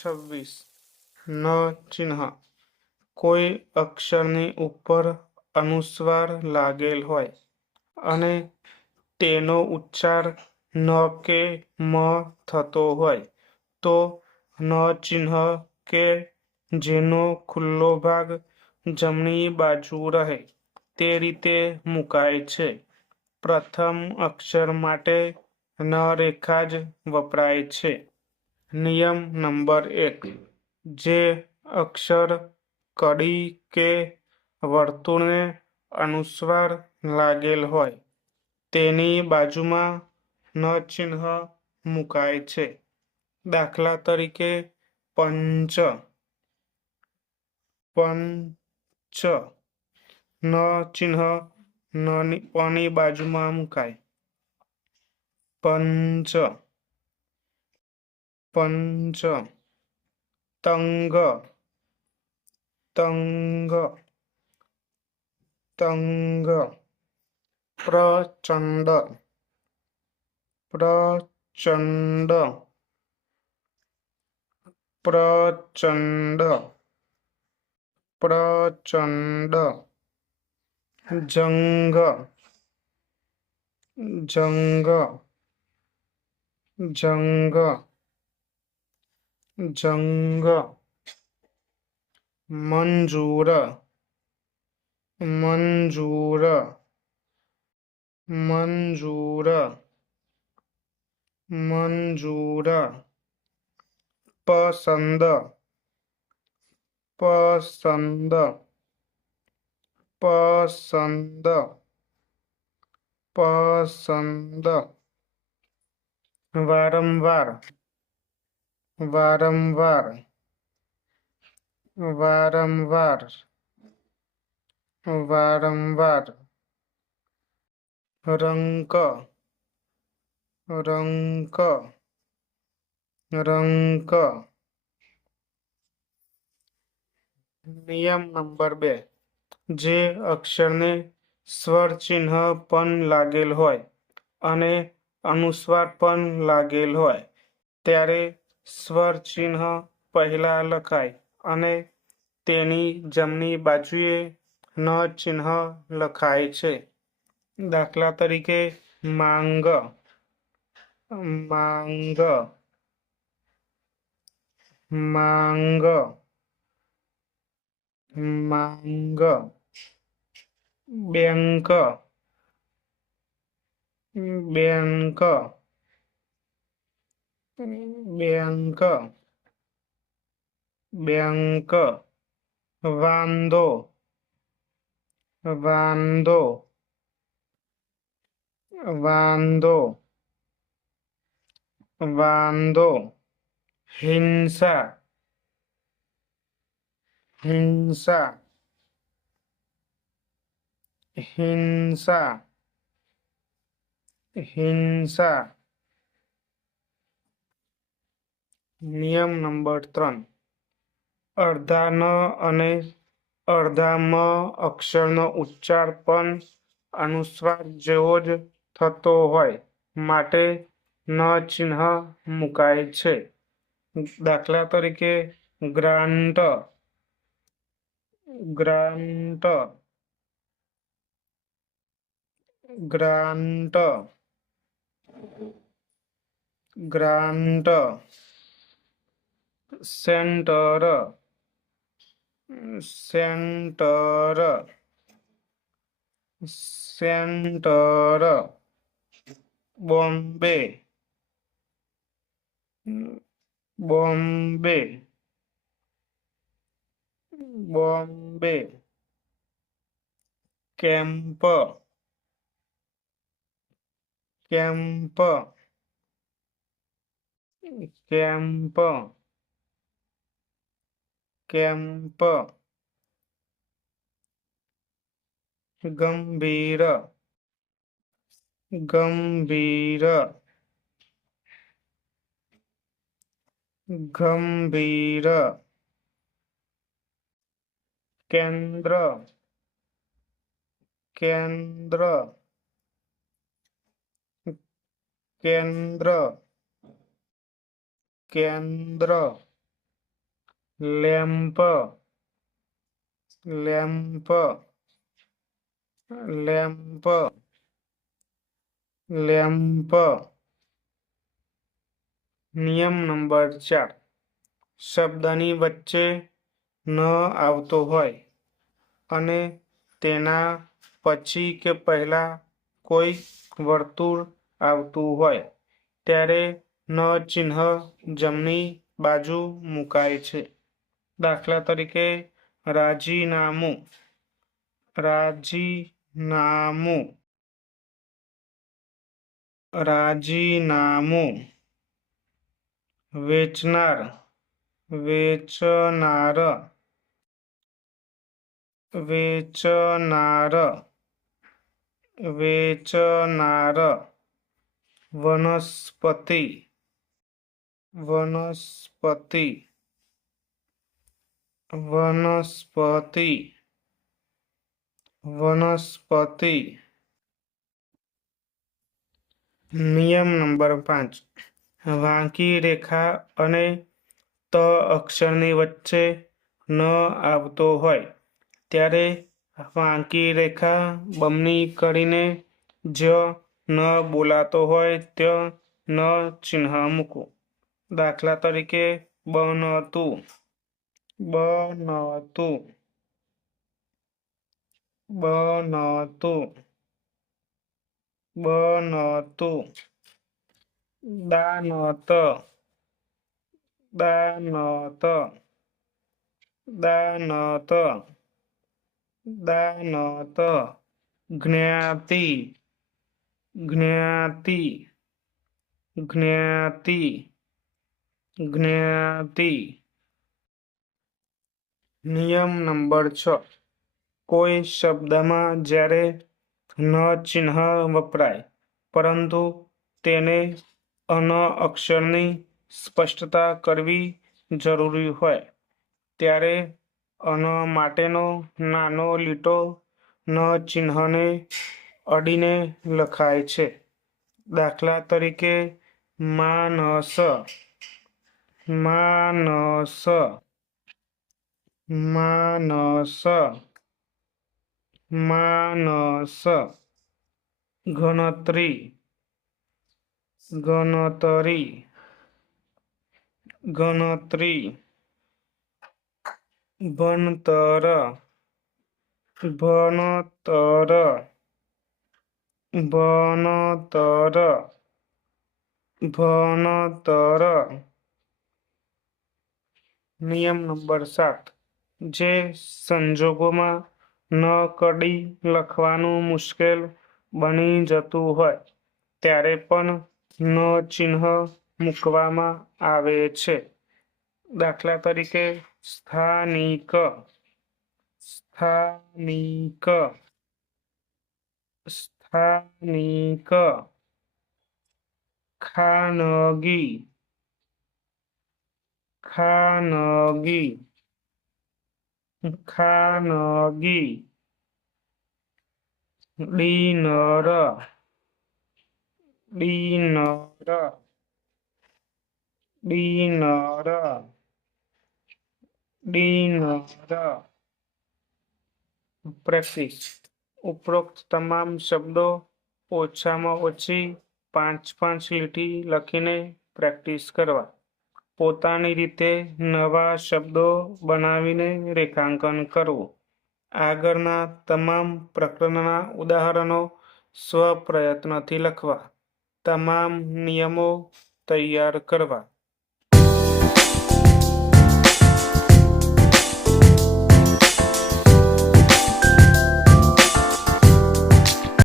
26 ન ચિહ્ન કોઈ અક્ષરની ઉપર અનુસ્વાર લાગેલ હોય અને તેનો ઉચ્ચાર ન કે મ થતો હોય તો ન ચિહ્ન કે જેનો ખુલ્લો ભાગ જમણી બાજુ રહે તે રીતે મુકાય છે. પ્રથમ અક્ષર માટે ન રેખા જ વપરાય છે. નિયમ નંબર 1. જે અક્ષર કડી કે વર્તુળને અનુસ્વાર લાગેલ હોય તેની બાજુમાં ન ચિહ્ન મુકાય છે. દાખલા તરીકે પંચ, પંચ ન ચિહ્ન પની બાજુમાં મુકાય. પંચ, પંચ. તંગ, તંગ, તંગ. પ્રચંડ, પ્રચંડ, પ્રચંડ, પ્રચંડ. જંગ, જંગ, જંગ, જંગ. મંજૂર, મંજૂર, મંજૂર, મંજૂર. પસંદ, પસંદ, પસંદ, પસંદ. વારંવાર, વારંવાર, વારંવાર, વારંવાર. રંક, રંક, રંક. નિયમ નંબર 2. જે અક્ષરને સ્વર ચિહ્ન પણ લાગેલ હોય અને અનુસ્વાર પણ લાગેલ હોય ત્યારે સ્વર ચિહ્ન પહેલા લખાય અને તેની જમણી બાજુએ ન ચિહ્ન લખાય છે. દાખલા તરીકે માંગ, માંગ, માંગ, માંગ. Bank, bank, bank, bank. વાંધો, વાંધો, વાંધો, વાંધો. હિંસા, હિંસા, હિંસા, હિંસા. નિયમ નંબર 3. અડધા ન અને અડધા મ અક્ષરનો ઉચ્ચાર પણ અનુસ્વાર જેવો જ થતો હોય માટે ન ચિહ્ન મુકાય છે. દાખલા તરીકે grant, grant, grant, grant. Centre, centre, centre. Bombay, Bombay, Bombay. Camp, camp, camp, camp. ગંભીર, ગંભીર, ગંભીર. કેન્દ્ર, કેન્દ્ર, કેન્દ્ર, કેન્દ્ર. Lamp lamp lamp lamp. નિયમ નંબર 4, શબ્દની વચ્ચે ન આવતો હોય અને તેના પછી કે પહેલા કોઈ વર્તુળ આવતું હોય ત્યારે ન ચિહ્ન જમણી બાજુ મુકાય છે. દાખલા તરીકે રાજીનામું, રાજીનામું, રાજીનામું. વેચનાર, વેચનાર, વેચનાર, વેચનાર. વનસ્પતિ, વનસ્પતિ, વનસ્પતિ, વનસ્પતિ. નિયમ નંબર 5, વાંકી રેખા અને ત અક્ષરની વચ્ચે ન આવતો હોય ત્યારે વાંકી રેખા બમણી કરીને જ્યાં ન બોલાતો હોય ત્યાં ન ચિહ્ન મૂકવું. દાખલા તરીકે બનતું, બનતું, બનતું, બનતું. દાનત, દાનત, દાનત, દાનત. જ્ઞાતિ, જ્ઞાતિ, જ્ઞાતિ, જ્ઞાતિ. નિયમ નંબર 6, કોઈ શબ્દમાં જ્યારે ન ચિહ્ન વપરાય પરંતુ તેને અન અક્ષરની સ્પષ્ટતા કરવી જરૂરી હોય ત્યારે અન માટેનો નાનો લીટો ન ચિહ્નને અડીને લખાય છે. દાખલા તરીકે માનસ, માનસ, માનસ, માનસ. ગણતરી, ગણતરી, ગણતરી. ભણતર, ભણતર, ભણતર, ભણતર. નિયમ નંબર 7, જે સંજોગોમાં ન કડી લખવાનું મુશ્કેલ બની જતું હોય ત્યારે પણ ન ચિહ્ન મૂકવામાં આવે છે. દાખલા તરીકે સ્થાનિક, સ્થાનિક, સ્થાનિક. ખાનગી, ખાનગી, ખાનગી. Dinner, dinner, dinner, dinner. Practice. ઉપરોક્ત તમામ શબ્દો ઓછામાં ઓછી 5-5 લીટી લખીને પ્રેક્ટિસ કરવા. પોતાની રીતે નવા શબ્દો બનાવીને રેખાંકન કરવું. આગળના તમામ પ્રકરણના ઉદાહરણો સ્વપ્રયત્નથી લખવા. તમામ નિયમો તૈયાર કરવા.